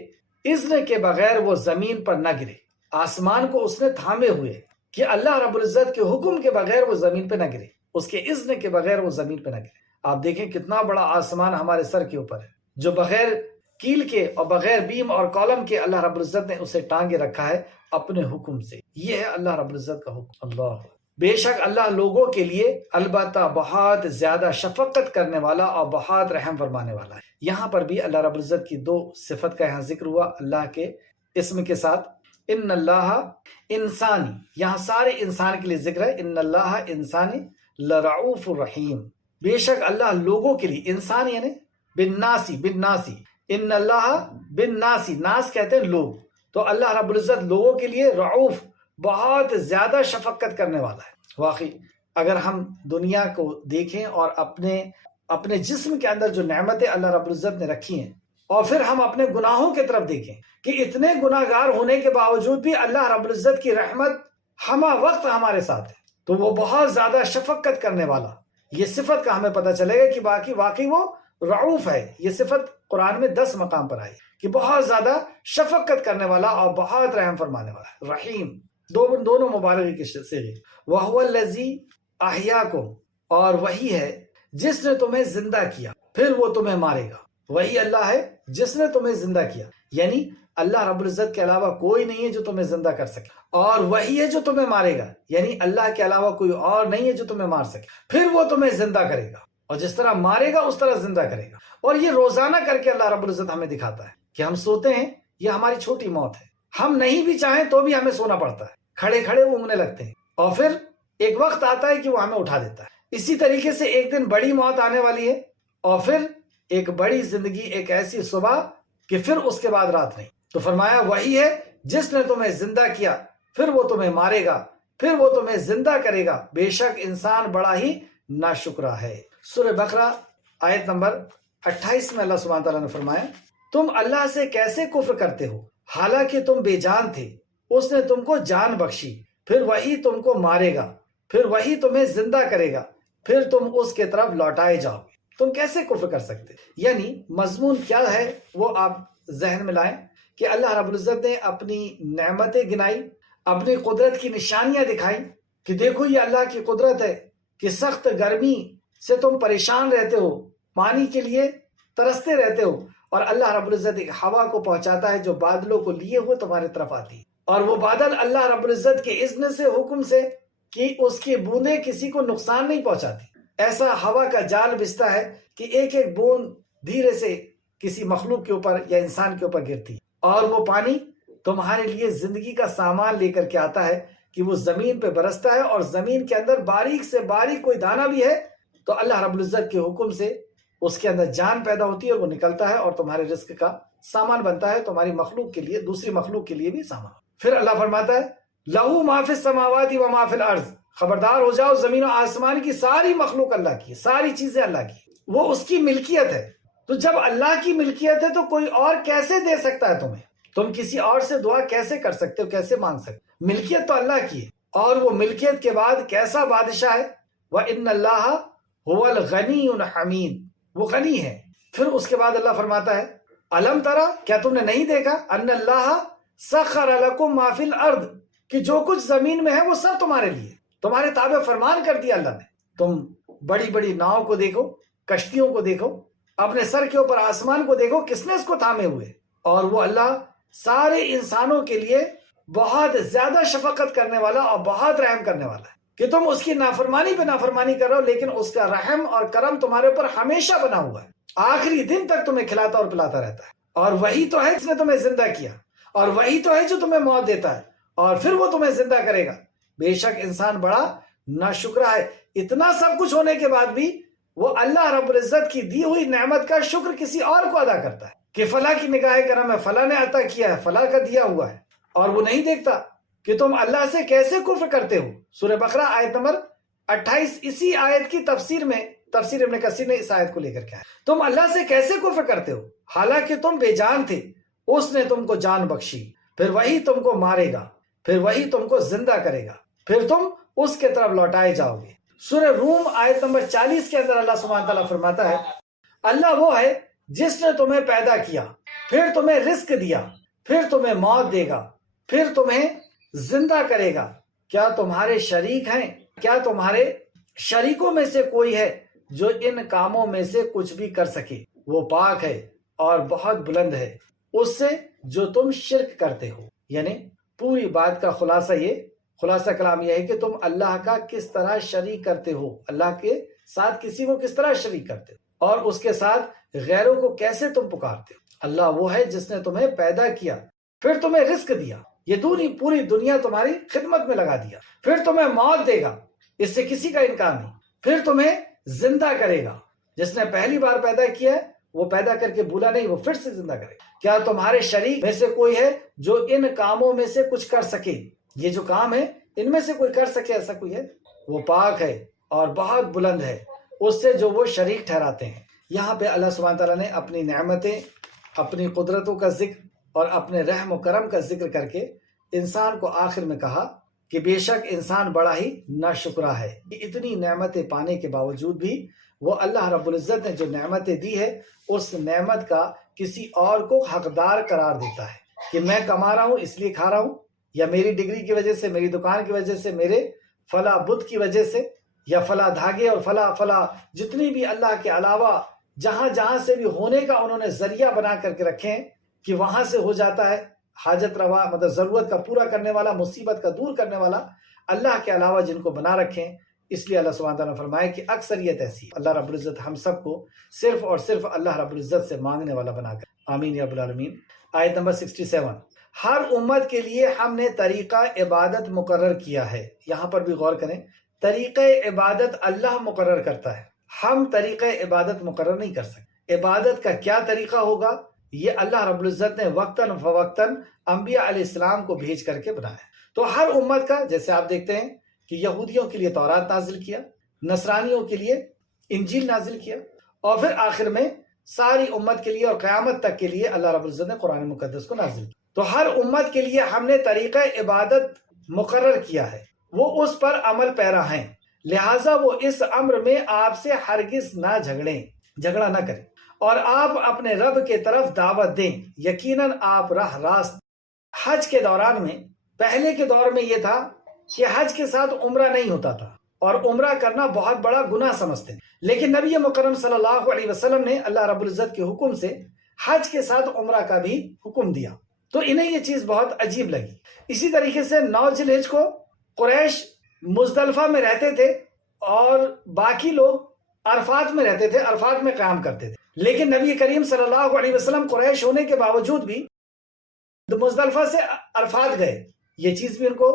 اذن کے بغیر وہ زمین پر نہ گرے۔ آسمان کو اس نے تھامے ہوئے کہ اللہ رب العزت کے حکم کے بغیر وہ زمین پہ نہ گرے، اس کے اذن کے بغیر وہ زمین پہ نہ گرے۔ آپ دیکھیں کتنا بڑا آسمان ہمارے سر کے اوپر ہے، جو بغیر کیل کے اور بغیر بیم اور کالم کے اللہ رب العزت نے اسے ٹانگے رکھا ہے اپنے حکم سے۔ یہ ہے اللہ رب العزت کا حکم۔ اللہ بے شک اللہ لوگوں کے لیے البتہ بہت زیادہ شفقت کرنے والا اور بہت رحم فرمانے والا ہے۔ یہاں پر بھی اللہ رب العزت کی دو صفت کا یہاں ذکر ہوا اللہ کے اسم کے ساتھ۔ ان اللہ انسانی، یہاں سارے انسان کے لیے ذکر ہے، ان اللہ انسانی لرعوف الرحیم، بے شک اللہ لوگوں کے لیے، انسان یعنی بالناسی، بالناسی، ان اللہ بالناسی، ناس کہتے ہیں لوگ، تو اللہ رب العزت لوگوں کے لیے رعوف، بہت زیادہ شفقت کرنے والا ہے۔ واقعی اگر ہم دنیا کو دیکھیں اور اپنے جسم کے اندر جو نعمتیں اللہ رب العزت نے رکھی ہیں، اور پھر ہم اپنے گناہوں کی طرف دیکھیں کہ اتنے گناہ گار ہونے کے باوجود بھی اللہ رب العزت کی رحمت ہمہ وقت ہمارے ساتھ ہے، تو وہ بہت زیادہ شفقت کرنے والا، یہ صفت کا ہمیں پتہ چلے گا کہ واقعی وہ رعوف ہے۔ یہ صفت قرآن میں 10 مقام پر آئی کہ بہت زیادہ شفقت کرنے والا اور بہت رحم فرمانے والا ہے۔ رحیم دونوں مبالغے کے صیغے۔ وَهُوَ الَّذِي أَحْيَاكُمْ، اور وہی ہے جس نے تمہیں زندہ کیا پھر وہ تمہیں مارے گا۔ وہی اللہ ہے جس نے تمہیں زندہ کیا، یعنی اللہ رب العزت کے علاوہ کوئی نہیں ہے جو تمہیں زندہ کر سکے، اور وہی ہے جو تمہیں مارے گا، یعنی اللہ کے علاوہ کوئی اور نہیں ہے جو تمہیں مار سکے، پھر وہ تمہیں زندہ کرے گا، اور جس طرح مارے گا اس طرح زندہ کرے گا۔ اور یہ روزانہ کر کے اللہ رب العزت ہمیں دکھاتا ہے کہ ہم سوتے ہیں، یہ ہماری چھوٹی موت ہے، ہم نہیں بھی چاہیں تو بھی ہمیں سونا پڑتا ہے، کھڑے کھڑے اونگنے لگتے ہیں، اور پھر ایک وقت آتا ہے کہ وہ ہمیں اٹھا دیتا ہے۔ اسی طریقے سے ایک دن بڑی موت آنے والی ہے، اور پھر ایک بڑی زندگی، ایک ایسی صبح کہ پھر اس کے بعد رات نہیں۔ تو فرمایا وہی ہے جس نے تمہیں زندہ کیا پھر وہ تمہیں مارے گا، پھر وہ تمہیں زندہ کرے گا، بے شک انسان بڑا ہی ناشکرا ہے۔ سورہ بقرہ آیت نمبر 28 میں اللہ سبحانہ تعالیٰ نے فرمایا، تم اللہ سے کیسے کفر کرتے ہو حالانکہ تم بے جان تھے، اس نے تم کو جان بخشی، پھر وہی تم کو مارے گا، پھر وہی تمہیں زندہ کرے گا، پھر تم اس کے طرف لوٹائے جاؤ گے۔ تم کیسے کفر کر سکتے؟ یعنی مضمون کیا ہے وہ آپ ذہن میں لائیں کہ اللہ رب العزت نے اپنی نعمتیں گنائی، اپنی قدرت کی نشانیاں دکھائی کہ دیکھو یہ اللہ کی قدرت ہے کہ سخت گرمی سے تم پریشان رہتے ہو، پانی کے لیے ترستے رہتے ہو، اور اللہ رب العزت ایک ہوا کو پہنچاتا ہے جو بادلوں کو لیے ہوئے تمہارے طرف آتی ہے، اور وہ بادل اللہ رب العزت کے اذن سے، حکم سے، کہ اس کی بوندیں کسی کو نقصان نہیں پہنچاتی۔ ایسا ہوا کا جال بچتا ہے کہ ایک ایک بوند دھیرے سے کسی مخلوق کے اوپر یا انسان کے اوپر گرتی، اور وہ پانی تمہارے لیے زندگی کا سامان لے کر کے آتا ہے کہ وہ زمین پہ برستا ہے، اور زمین کے اندر باریک سے باریک کوئی دانہ بھی ہے تو اللہ رب العزت کے حکم سے اس کے اندر جان پیدا ہوتی ہے، اور وہ نکلتا ہے اور تمہارے رزق کا سامان بنتا ہے، تمہاری مخلوق کے لیے، دوسری مخلوق کے لیے بھی سامان۔ پھر اللہ فرماتا ہے لہو ما فی السماوات و ما فی الارض، خبردار ہو جاؤ زمین و آسمان کی ساری مخلوق اللہ کی، ساری چیزیں اللہ کی، وہ اس کی ملکیت ہے۔ تو جب اللہ کی ملکیت ہے تو کوئی اور کیسے دے سکتا ہے تمہیں؟ تم کسی اور سے دعا کیسے کر سکتے ہو، کیسے مانگ سکتے ہو؟ ملکیت تو اللہ کی ہے، اور وہ ملکیت کے بعد کیسا بادشاہ ہے، وَإِنَّ اللَّهَ هُوَ الْغَنِيُّ الْحَمِيدُ، وہ غنی ہے۔ پھر اس کے بعد اللہ فرماتا ہے الم ترى، کیا تم نے نہیں دیکھا، ان اللہ سخر لکم ما فی الارض، کہ جو کچھ زمین میں ہے وہ سب تمہارے لیے، تمہارے تابع فرمان کر دیا اللہ نے۔ تم بڑی بڑی ناؤں کو دیکھو، کشتیوں کو دیکھو، اپنے سر کے اوپر آسمان کو دیکھو، کس نے اس کو تھامے ہوئے، اور وہ اللہ سارے انسانوں کے لیے بہت زیادہ شفقت کرنے والا اور بہت رحم کرنے والا ہے، کہ تم اس کی نافرمانی پہ نافرمانی کر رہے ہو لیکن اس کا رحم اور کرم تمہارے اوپر ہمیشہ بنا ہوا ہے، آخری دن تک تمہیں کھلاتا اور پلاتا رہتا ہے۔ اور وہی تو ہے جس نے تمہیں زندہ کیا، اور وہی تو ہے جو تمہیں موت دیتا ہے، اور پھر وہ تمہیں زندہ کرے گا۔ بے شک انسان بڑا ناشکرا ہے۔ اتنا سب کچھ ہونے کے بعد بھی وہ اللہ رب العزت کی دی ہوئی نعمت کا شکر کسی اور کو ادا کرتا ہے کہ فلاں کی نگاہ کرم ہے، فلاں نے عطا کیا ہے، فلاں کا دیا ہوا ہے، اور وہ نہیں دیکھتا کہ تم اللہ سے کیسے کفر کرتے ہو۔ سورہ بقرہ آیت نمبر 28، اسی آیت کی تفسیر میں تفسیر ابن کثیر نے اس آیت کو لے کر کے آیا، تم اللہ سے کیسے کفر کرتے ہو حالانکہ تم بے جان تھے، اس نے تم کو جان بخشی، پھر وہی تم کو مارے گا، پھر وہی تم کو زندہ کرے گا، پھر تم اس کے طرف لوٹائے جاؤ گے۔ سورہ روم آیت نمبر 40 کے اندر اللہ سبحانہ تعالیٰ فرماتا ہے اللہ وہ ہے جس نے تمہیں پیدا کیا، پھر تمہیں رزق دیا، پھر تمہیں موت دے گا، پھر تمہیں زندہ کرے گا۔ کیا تمہارے شریک ہیں؟ کیا تمہارے شریکوں میں سے کوئی ہے جو ان کاموں میں سے کچھ بھی کر سکے؟ وہ پاک ہے اور بہت بلند ہے اس سے جو تم شرک کرتے ہو۔ یعنی پوری بات کا خلاصہ کلام یہ ہے کہ تم اللہ کا کس طرح شریک کرتے ہو، اللہ کے ساتھ کسی کو کس طرح شریک کرتے ہو، اور اس کے ساتھ غیروں کو کیسے تم پکارتے ہو۔ اللہ وہ ہے جس نے تمہیں پیدا کیا، پھر تمہیں رزق دیا، یہ پوری دنیا تمہاری خدمت میں لگا دیا، پھر تمہیں موت دے گا، اس سے کسی کا انکار نہیں، پھر تمہیں زندہ کرے گا۔ جس نے پہلی بار پیدا کیا ہے وہ پیدا کر کے بھولا نہیں، وہ پھر سے زندہ کرے گا۔ کیا تمہارے شریک میں سے کوئی ہے جو ان کاموں میں سے کچھ کر سکے؟ یہ جو کام ہے ان میں سے کوئی کر سکے، ایسا کوئی ہے؟ وہ پاک ہے اور بہت بلند ہے اس سے جو وہ شریک ٹھہراتے ہیں۔ یہاں پہ اللہ سبحانہ تعالیٰ نے اپنی نعمتیں، اپنی قدرتوں کا ذکر اور اپنے رحم و کرم کا ذکر کر کے انسان کو آخر میں کہا کہ بے شک انسان بڑا ہی ناشکرا ہے۔ اتنی نعمتیں پانے کے باوجود بھی وہ اللہ رب العزت نے جو نعمتیں دی ہے اس نعمت کا کسی اور کو حقدار قرار دیتا ہے کہ میں کما رہا ہوں اس لیے کھا رہا ہوں، یا میری ڈگری کی وجہ سے، میری دکان کی وجہ سے، میرے فلاں بت کی وجہ سے، یا فلاں دھاگے اور فلاں جتنی بھی اللہ کے علاوہ جہاں جہاں سے بھی ہونے کا انہوں نے ذریعہ بنا کر کے رکھے ہیں کہ وہاں سے ہو جاتا ہے حاجت روا، مطلب ضرورت کا پورا کرنے والا، مصیبت کا دور کرنے والا اللہ کے علاوہ جن کو بنا رکھیں۔ اس لیے اللہ سبحانہ تعالیٰ نے فرمایا کہ اکثریت ایسی ہے۔ اللہ رب العزت ہم سب کو صرف اور صرف اللہ رب العزت سے مانگنے والا بنا کر، آمین یا رب العالمین۔ آیت نمبر 67، ہر امت کے لیے ہم نے طریقہ عبادت مقرر کیا ہے۔ یہاں پر بھی غور کریں، طریقہ عبادت اللہ مقرر کرتا ہے، ہم طریقہ عبادت مقرر نہیں کر سکتے۔ عبادت کا کیا طریقہ ہوگا یہ اللہ رب العزت نے وقتاً فوقتاً انبیاء علیہ السلام کو بھیج کر کے بنایا۔ تو ہر امت کا، جیسے آپ دیکھتے ہیں کہ یہودیوں کے لیے تورات نازل کیا، نصرانیوں کے لیے انجیل نازل کیا، اور پھر آخر میں ساری امت کے لیے اور قیامت تک کے لیے اللہ رب العزت نے قرآن مقدس کو نازل کیا۔ تو ہر امت کے لیے ہم نے طریقہ عبادت مقرر کیا ہے، وہ اس پر عمل پیرا ہیں، لہٰذا وہ اس امر میں آپ سے ہرگز نہ جھگڑا نہ کریں، اور آپ اپنے رب کے طرف دعوت دیں، یقیناً آپ راہ راست۔ حج کے دوران میں، پہلے کے دور میں یہ تھا کہ حج کے ساتھ عمرہ نہیں ہوتا تھا اور عمرہ کرنا بہت بڑا گناہ سمجھتے ہیں، لیکن نبی مکرم صلی اللہ علیہ وسلم نے اللہ رب العزت کے حکم سے حج کے ساتھ عمرہ کا بھی حکم دیا، تو انہیں یہ چیز بہت عجیب لگی۔ اسی طریقے سے 9 ذی الحجہ کو قریش مزدلفہ میں رہتے تھے اور باقی لوگ عرفات میں رہتے تھے، عرفات میں قیام کرتے تھے، لیکن نبی کریم صلی اللہ علیہ وسلم قریش ہونے کے باوجود بھی مزدلفہ سے عرفات گئے۔ یہ چیز بھی ان کو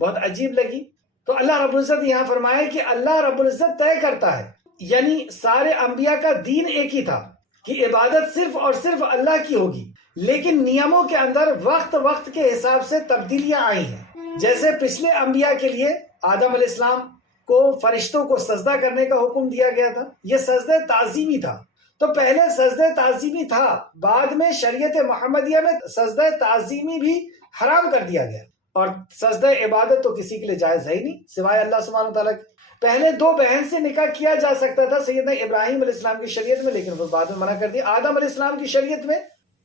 بہت عجیب لگی۔ تو اللہ رب العزت یہاں فرمائے کہ اللہ رب العزت طے کرتا ہے، یعنی سارے انبیاء کا دین ایک ہی تھا کہ عبادت صرف اور صرف اللہ کی ہوگی، لیکن نیموں کے اندر وقت کے حساب سے تبدیلیاں آئی ہیں۔ جیسے پچھلے انبیاء کے لیے آدم علیہ السلام کو فرشتوں کو سجدہ کرنے کا حکم دیا گیا تھا، یہ سجدہ تعظیمی تھا۔ تو پہلے سجدہ تعظیمی تھا، بعد میں شریعت محمدیہ میں سجدہ تعظیمی بھی حرام کر دیا گیا، اور سجدہ عبادت تو کسی کے لیے جائز ہے ہی نہیں سوائے اللہ سبحانہ تعالیٰ کے۔ پہلے 2 بہن سے نکاح کیا جا سکتا تھا سیدنا ابراہیم علیہ السلام کی شریعت میں، لیکن پھر بعد میں منع کر دیا۔ آدم علیہ السلام کی شریعت میں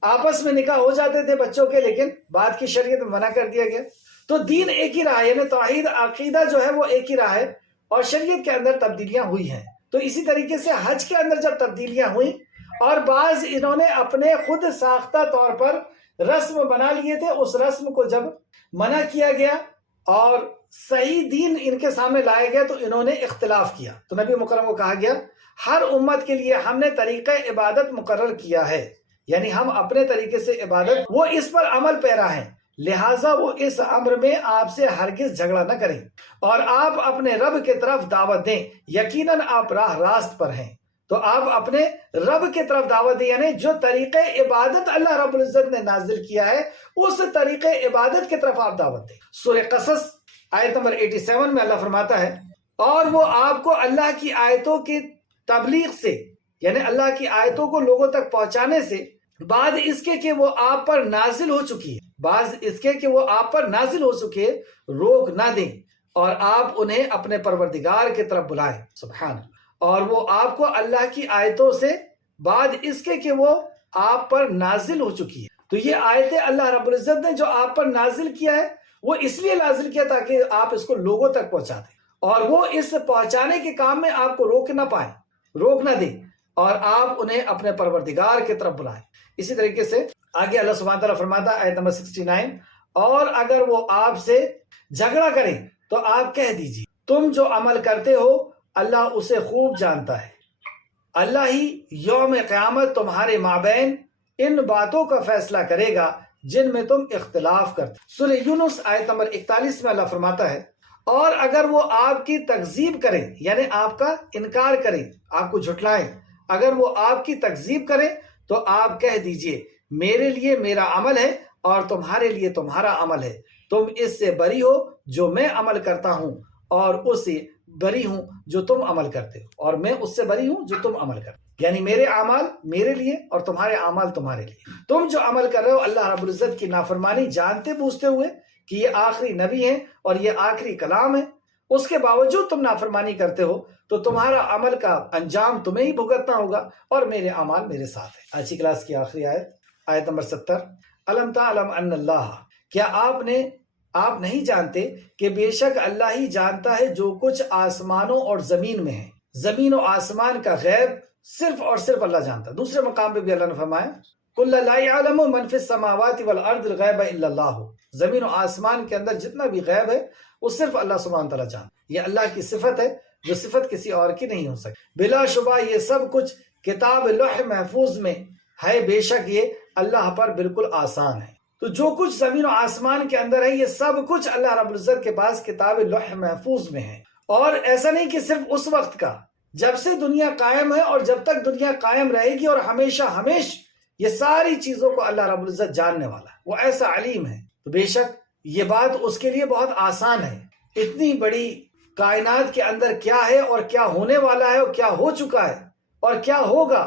آپس میں نکاح ہو جاتے تھے بچوں کے، لیکن بعد کی شریعت میں منع کر دیا گیا۔ تو دین ایک ہی راہ ہے، یعنی توحید عقیدہ جو ہے وہ ایک ہی راہ ہے، اور شریعت کے اندر تبدیلیاں ہوئی ہیں۔ تو اسی طریقے سے حج کے اندر جب تبدیلیاں ہوئیں اور بعض انہوں نے اپنے خود ساختہ طور پر رسم بنا لیے تھے، اس رسم کو جب منع کیا گیا اور صحیح دین ان کے سامنے لایا گیا تو انہوں نے اختلاف کیا۔ تو نبی مکرم کو کہا گیا ہر امت کے لیے ہم نے طریقہ عبادت مقرر کیا ہے، یعنی ہم اپنے طریقے سے عبادت، وہ اس پر عمل پیرا ہیں، لہٰذا وہ اس امر میں آپ سے ہرگز جھگڑا نہ کریں، اور آپ اپنے رب کے طرف دعوت دیں، یقیناً آپ راہ راست پر ہیں۔ تو آپ اپنے رب کے طرف دعوت دیں، یعنی جو طریقہ عبادت اللہ رب العزت نے نازل کیا ہے اس طریقہ عبادت کی طرف آپ دعوت دیں۔ سورہ قصص آیت نمبر 87 میں اللہ فرماتا ہے، اور وہ آپ کو اللہ کی آیتوں کی تبلیغ سے، یعنی اللہ کی آیتوں کو لوگوں تک پہنچانے سے، بعد اس کے کہ وہ آپ پر نازل ہو چکی ہے، بعض اس کے کہ وہ آپ پر نازل ہو چکی ہے، روک نہ دیں، اور آپ انہیں اپنے پروردگار کی طرف بلائیں، سبحان اللہ، اور وہ آپ کو اللہ کی آیتوں سے بعد اس کے کہ وہ آپ پر نازل ہو چکی ہے۔ تو یہ آیتیں اللہ رب العزت نے جو آپ پر نازل کیا ہے وہ اس لیے نازل کیا تاکہ آپ اس کو لوگوں تک پہنچا دیں، اور وہ اس پہنچانے کے کام میں آپ کو روک نہ پائیں، روک نہ دیں، اور آپ انہیں اپنے پروردگار کی طرف بلائیں۔ اسی طریقے سے آگے اللہ سبحانہ تعالیٰ فرماتا ہے آیت نمبر 69، اور اگر وہ آپ سے جھگڑا کریں تو آپ کہہ دیجیے تم جو عمل کرتے ہو اللہ اسے خوب جانتا ہے، اللہ ہی یوم قیامت تمہارے مابین ان باتوں کا فیصلہ کرے گا جن میں تم اختلاف کرتے۔ سورہ یونس آیت نمبر 41 میں اللہ فرماتا ہے، اور اگر وہ آپ کی تکذیب کریں، یعنی آپ کا انکار کریں، آپ کو جھٹلائیں، اگر وہ آپ کی تکذیب کریں تو آپ کہہ دیجئے میرے لیے میرا عمل ہے اور تمہارے لیے تمہارا عمل ہے، تم اس سے بری ہو جو میں عمل کرتا ہوں اور اسے بری ہوں جو تم عمل کرتے ہو اور میں اس سے بری ہوں جو تم عمل کرتے ہو، یعنی میرے اعمال میرے لیے اور تمہارے اعمال تمہارے لیے۔ تم جو عمل کر رہے ہو اللہ رب العزت کی نافرمانی جانتے بوجھتے ہوئے کہ یہ آخری نبی ہیں اور یہ آخری کلام ہے، اس کے باوجود تم نافرمانی کرتے ہو تو تمہارا عمل کا انجام تمہیں ہی بھگتنا ہوگا اور میرے اعمال میرے ساتھ ہیں۔ آج کی کلاس کی آخری آیت نمبر 70۔ الم تعلم ان اللہ، کیا آپ نہیں جانتے کہ بے شک اللہ ہی جانتا ہے جو کچھ آسمانوں اور زمین میں ہے۔ زمین و آسمان کا غیب صرف اور صرف اللہ جانتا ہے۔ دوسرے مقام پہ بھی اللہ نے فرمایا قل لا يعلم من في السماوات والارض الغیب الا اللہ، زمین و آسمان کے اندر جتنا بھی غیب ہے وہ صرف اللہ سبحانہ تعالیٰ جانتا ہے۔ یہ اللہ کی صفت ہے جو صفت کسی اور کی نہیں ہو سکتی۔ بلا شبہ یہ سب کچھ کتاب لوح محفوظ میں ہے، بے شک یہ اللہ پر بالکل آسان ہے۔ تو جو کچھ زمین و آسمان کے اندر ہے یہ سب کچھ اللہ رب العزت کے پاس کتاب لوح محفوظ میں ہے۔ اور ایسا نہیں کہ صرف اس وقت کا، جب سے دنیا قائم ہے اور جب تک دنیا قائم رہے گی اور ہمیشہ ہمیش یہ ساری چیزوں کو اللہ رب العزت جاننے والا ہے، وہ ایسا علیم ہے۔ تو بے شک یہ بات اس کے لیے بہت آسان ہے۔ اتنی بڑی کائنات کے اندر کیا ہے اور کیا ہونے والا ہے اور کیا ہو چکا ہے اور کیا ہوگا،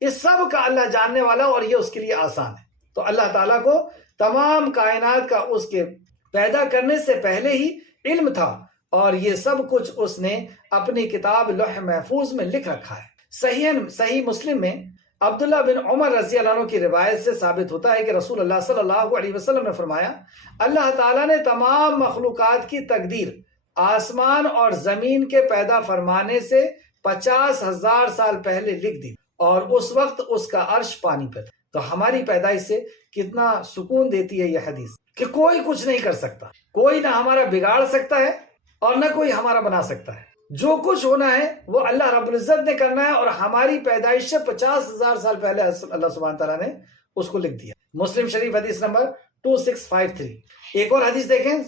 اس سب کا اللہ جاننے والا، اور یہ اس کے لیے آسان ہے۔ تو اللہ تعالیٰ کو تمام کائنات کا اس کے پیدا کرنے سے پہلے ہی علم تھا، اور یہ سب کچھ اس نے اپنی کتاب لوح محفوظ میں لکھ رکھا ہے۔ صحیح مسلم میں عبداللہ بن عمر رضی اللہ عنہ کی روایت سے ثابت ہوتا ہے کہ رسول اللہ صلی اللہ علیہ وسلم نے فرمایا اللہ تعالیٰ نے تمام مخلوقات کی تقدیر آسمان اور زمین کے پیدا فرمانے سے 50,000 سال پہلے لکھ دی، اور اس وقت اس کا عرش پانی پہ تھا۔ تو ہماری پیدائش سے کتنا سکون دیتی ہے یہ حدیث کہ کوئی کچھ نہیں کر سکتا، کوئی نہ ہمارا بگاڑ سکتا ہے اور نہ کوئی ہمارا بنا سکتا ہے۔ جو کچھ ہونا ہے وہ اللہ رب العزت نے کرنا ہے، اور ہماری پیدائش سے 50,000 سال پہلے اللہ سبحانہ تعالیٰ نے اس کو لکھ دیا۔ مسلم شریف حدیث نمبر 2653۔ ایک اور حدیث دیکھیں،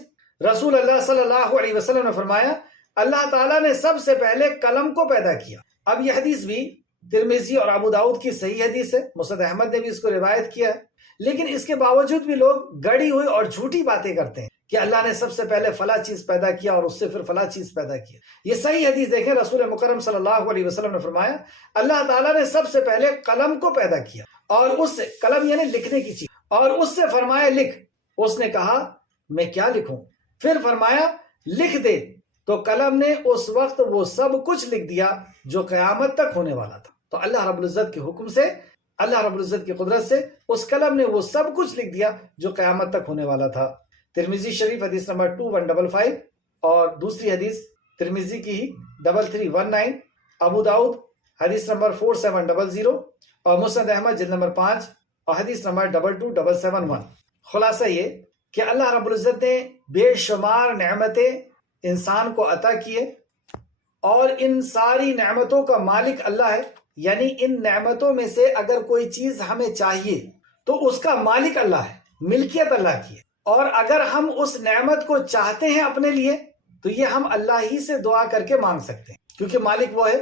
رسول اللہ صلی اللہ علیہ وسلم نے فرمایا اللہ تعالیٰ نے سب سے پہلے قلم کو پیدا کیا۔ اب یہ حدیث بھی ترمذی اور ابو داؤد کی صحیح حدیث ہے، مسند احمد نے بھی اس کو روایت کیا ہے، لیکن اس کے باوجود بھی لوگ گڑی ہوئی اور جھوٹی باتیں کرتے ہیں کہ اللہ نے سب سے پہلے فلاں چیز پیدا کیا اور اس سے پھر فلاں چیز پیدا کیا۔ یہ صحیح حدیث دیکھیں، رسول مکرم صلی اللہ علیہ وسلم نے فرمایا اللہ تعالیٰ نے سب سے پہلے قلم کو پیدا کیا، اور اس سے، قلم یعنی لکھنے کی چیز، اور اس سے فرمایا لکھ۔ اس نے کہا میں کیا لکھوں؟ پھر فرمایا لکھ دے، تو قلم نے اس وقت وہ سب کچھ لکھ دیا جو قیامت تک ہونے والا تھا۔ تو اللہ رب العزت کے حکم سے، اللہ رب العزت کی قدرت سے اس قلم نے وہ سب کچھ لکھ دیا جو قیامت تک ہونے والا تھا۔ ترمذی شریف حدیث نمبر 2155، اور دوسری حدیث ترمذی کی ہی 3319، ابو داؤد حدیث نمبر 4700، اور مسند احمد جلد نمبر 5 اور حدیث نمبر 22771۔ خلاصہ یہ کہ اللہ رب العزت نے بے شمار نعمتیں انسان کو عطا کیے، اور ان ساری نعمتوں کا مالک اللہ ہے، یعنی ان نعمتوں میں سے اگر کوئی چیز ہمیں چاہیے تو اس کا مالک اللہ ہے، ملکیت اللہ کی ہے، اور اگر ہم اس نعمت کو چاہتے ہیں اپنے لیے تو یہ ہم اللہ ہی سے دعا کر کے مانگ سکتے ہیں، کیونکہ مالک وہ ہے،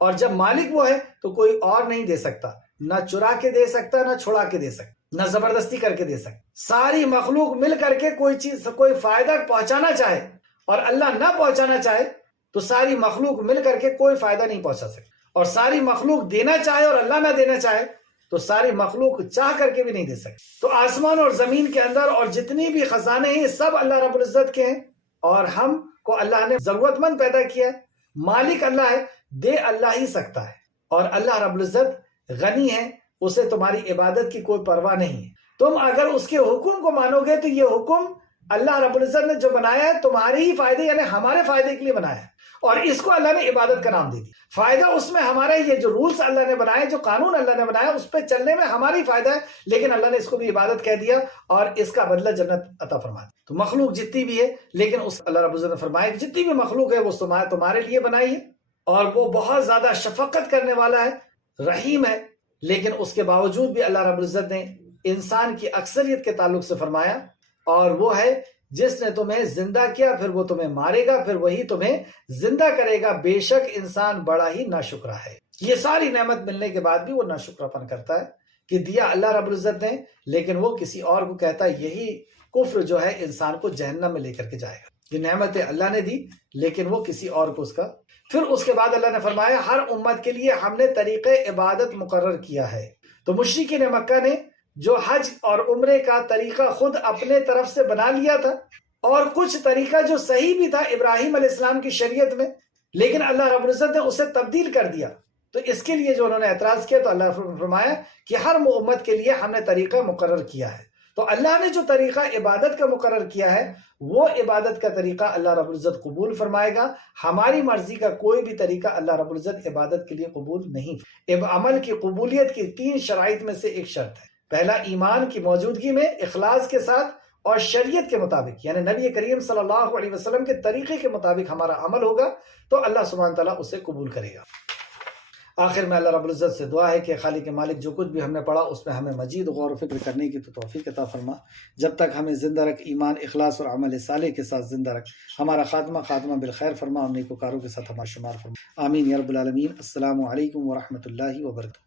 اور جب مالک وہ ہے تو کوئی اور نہیں دے سکتا، نہ چرا کے دے سکتا، نہ چھڑا کے دے سکتا، نہ زبردستی کر کے دے سکتا۔ ساری مخلوق مل کر کے کوئی چیز، کوئی فائدہ پہنچانا چاہے اور اللہ نہ پہنچانا چاہے تو ساری مخلوق مل کر کے کوئی فائدہ نہیں پہنچا سکتی، اور ساری مخلوق دینا چاہے اور اللہ نہ دینا چاہے تو ساری مخلوق چاہ کر کے بھی نہیں دے سکتی۔ تو آسمان اور زمین کے اندر اور جتنی بھی خزانے ہیں سب اللہ رب العزت کے ہیں، اور ہم کو اللہ نے ضرورت مند پیدا کیا ہے، مالک اللہ ہے، دے اللہ ہی سکتا ہے، اور اللہ رب العزت غنی ہے، اسے تمہاری عبادت کی کوئی پرواہ نہیں ہے۔ تم اگر اس کے حکم کو مانو گے تو یہ حکم اللہ رب العزت نے جو بنایا ہے تمہارے ہی فائدے، یعنی ہمارے فائدے کے لیے بنایا ہے، اور اس کو اللہ نے عبادت کا نام دے دیا۔ فائدہ اس میں ہمارا، یہ جو رولز اللہ نے بنائے، جو قانون اللہ نے بنایا، اس پہ چلنے میں ہماری فائدہ ہے، لیکن اللہ نے اس کو بھی عبادت کہہ دیا اور اس کا بدلہ جنت عطا فرما دی۔ تو مخلوق جتنی بھی ہے، لیکن اس اللہ رب العزت نے فرمایا کہ جتنی بھی مخلوق ہے وہ تمہارے لیے بنائی ہے، اور وہ بہت زیادہ شفقت کرنے والا ہے، رحیم ہے، لیکن اس کے باوجود بھی اللہ رب العزت نے انسان کی اکثریت کے تعلق سے فرمایا، اور وہ ہے جس نے تمہیں زندہ کیا پھر وہ تمہیں مارے گا، پھر وہی تمہیں زندہ کرے گا، بے شک انسان بڑا ہی ناشکرا ہے۔ یہ ساری نعمت ملنے کے بعد بھی وہ ناشکراپن کرتا ہے کہ دیا اللہ رب العزت نے، لیکن وہ کسی اور کو کہتا ہے، یہی کفر جو ہے انسان کو جہنم میں لے کر کے جائے گا۔ یہ نعمتیں اللہ نے دی لیکن وہ کسی اور کو اس کا. پھر اس کے بعد اللہ نے فرمایا ہر امت کے لیے ہم نے طریقہ عبادت مقرر کیا ہے. تو مشرکین مکہ نے جو حج اور عمرے کا طریقہ خود اپنے طرف سے بنا لیا تھا اور کچھ طریقہ جو صحیح بھی تھا ابراہیم علیہ السلام کی شریعت میں، لیکن اللہ رب العزت نے اسے تبدیل کر دیا. تو اس کے لیے جو انہوں نے اعتراض کیا تو اللہ نے فرمایا کہ ہر امت کے لیے ہم نے طریقہ مقرر کیا ہے. تو اللہ نے جو طریقہ عبادت کا مقرر کیا ہے وہ عبادت کا طریقہ اللہ رب العزت قبول فرمائے گا. ہماری مرضی کا کوئی بھی طریقہ اللہ رب العزت عبادت کے لیے قبول نہیں. عمل کی قبولیت کی 3 شرائط میں سے ایک شرط ہے. پہلا، ایمان کی موجودگی میں اخلاص کے ساتھ اور شریعت کے مطابق، یعنی نبی کریم صلی اللہ علیہ وسلم کے طریقے کے مطابق ہمارا عمل ہوگا تو اللہ سبحانہ تعالیٰ اسے قبول کرے گا. آخر میں اللہ رب العزت سے دعا ہے کہ خالق مالک جو کچھ بھی ہم نے پڑھا اس میں ہمیں مزید غور و فکر کرنے کی تو توفیق عطا فرما. جب تک ہمیں زندہ رکھ، ایمان، اخلاص اور عمل صالح کے ساتھ زندہ رکھ. ہمارا خاتمہ بالخیر فرما اور نیکوکاروں کے ساتھ ہمارا شمار فرما. آمین یا رب العالمین. السلام علیکم ورحمۃ اللہ وبرکاتہ.